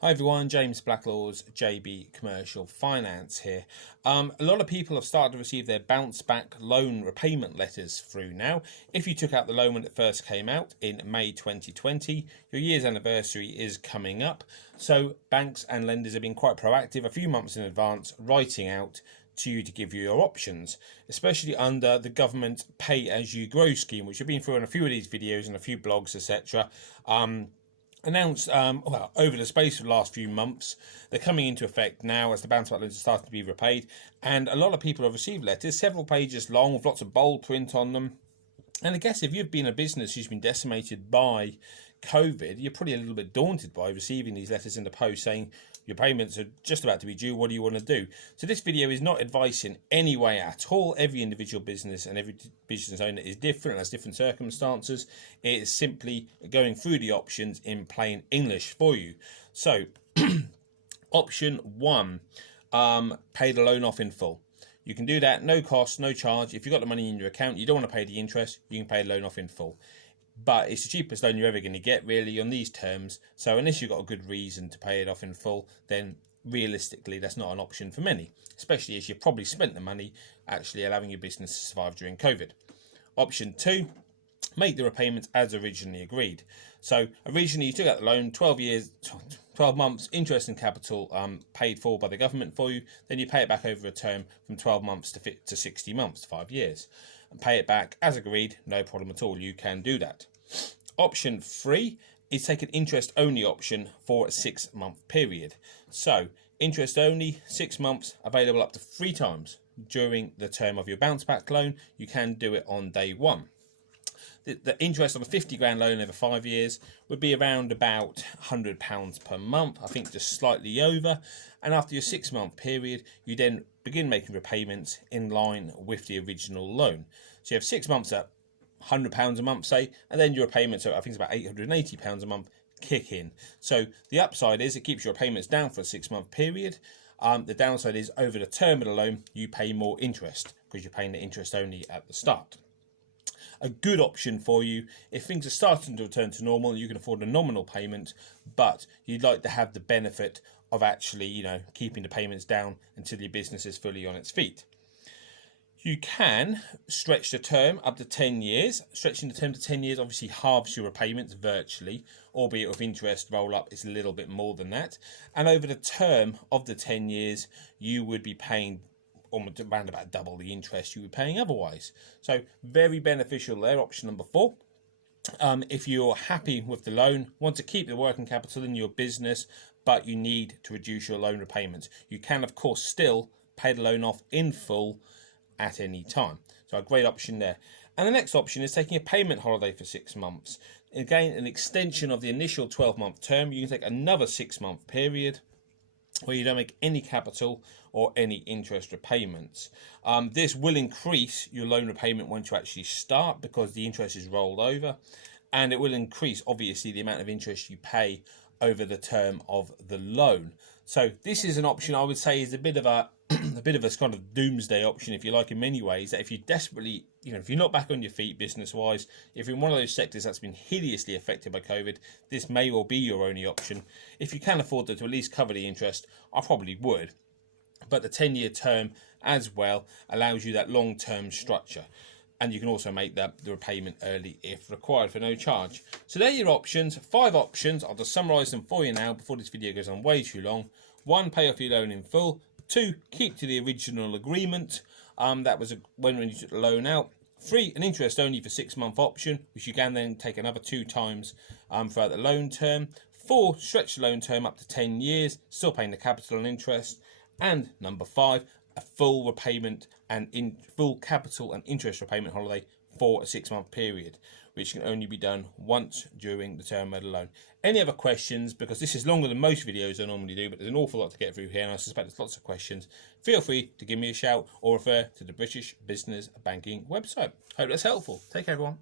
Hi everyone, James Blacklaw's JB Commercial Finance here. A lot of people have started to receive their bounce back loan repayment letters through now. If you took out the loan when it first came out in May 2020, your year's anniversary is coming up. So banks and lenders have been quite proactive a few months in advance, writing out to you to give you your options, especially under the government pay as you grow scheme, which I've been through in a few of these videos and a few blogs, etc. Announced over the space of the last few months. They're coming into effect now as the bounce back loans are starting to be repaid, and a lot of people have received letters several pages long with lots of bold print on them. And I guess if you've been a business who's been decimated by COVID, you're probably a little bit daunted by receiving these letters in the post saying your payments are just about to be due. What do you want to do? So this video is not advice in any way at all. Every individual business and every business owner is different, has different circumstances. It is simply going through the options in plain English for you. So option one, pay the loan off in full. You can do that, no cost, no charge. If you've got the money in your account, you don't want to pay the interest, you can pay the loan off in full. But it's the cheapest loan you're ever going to get, really, on these terms. So unless you've got a good reason to pay it off in full, then realistically, that's not an option for many, especially as you've probably spent the money actually allowing your business to survive during COVID. Option two, make the repayments as originally agreed. So originally you took out the loan, 12 months, interest and capital paid for by the government for you. Then you pay it back over a term from 12 months to 60 months, 5 years. And pay it back as agreed, no problem at all. You can do that. Option three is take an interest only option for a 6-month period. So interest only, 6 months, available up to 3 times during the term of your bounce back loan. You can do it on day one. The interest on a 50 grand loan over 5 years would be around about £100 per month, I think just slightly over. And after your 6-month period, you then begin making repayments in line with the original loan. So you have 6 months at £100 a month, say, and then your repayments, so I think it's about £880 a month, kick in. So the upside is it keeps your payments down for a 6-month period. The downside is over the term of the loan, you pay more interest because you're paying the interest only at the start. A good option for you if things are starting to return to normal, you can afford a nominal payment, but you'd like to have the benefit of actually, keeping the payments down until your business is fully on its feet. You can stretch the term up to 10 years. Stretching the term to 10 years obviously halves your repayments virtually, albeit with interest roll up it's a little bit more than that. And over the term of the 10 years, you would be paying almost around about double the interest you were paying otherwise. So very beneficial there, option number four. If you're happy with the loan, want to keep the working capital in your business, but you need to reduce your loan repayments, you can of course still pay the loan off in full at any time. So a great option there. And the next option is taking a payment holiday for 6 months. Again, an extension of the initial 12-month term. You can take another 6-month period where you don't make any capital or any interest repayments. This will increase your loan repayment once you actually start because the interest is rolled over, and it will increase obviously the amount of interest you pay over the term of the loan. So this is an option I would say is a bit of a kind of doomsday option, if you like, in many ways, that if you desperately, if you're not back on your feet business-wise, if you're in one of those sectors that's been hideously affected by COVID, this may well be your only option. If you can afford to at least cover the interest, I probably would. But the 10-year term as well allows you that long-term structure. And you can also make the repayment early if required for no charge. So there are your options, 5 options. I'll just summarise them for you now before this video goes on way too long. 1, pay off your loan in full. 2, keep to the original agreement. That was when you took the loan out. 3, an interest only for 6-month option, which you can then take another 2 times throughout the loan term. 4, stretch the loan term up to 10 years, still paying the capital and interest. And number 5, a full repayment and full capital and interest repayment holiday for a 6-month period, which can only be done once during the term of the loan. Any other questions, because this is longer than most videos I normally do, but there's an awful lot to get through here and I suspect there's lots of questions, feel free to give me a shout or refer to the British Business Banking website. Hope that's helpful. Take care, everyone.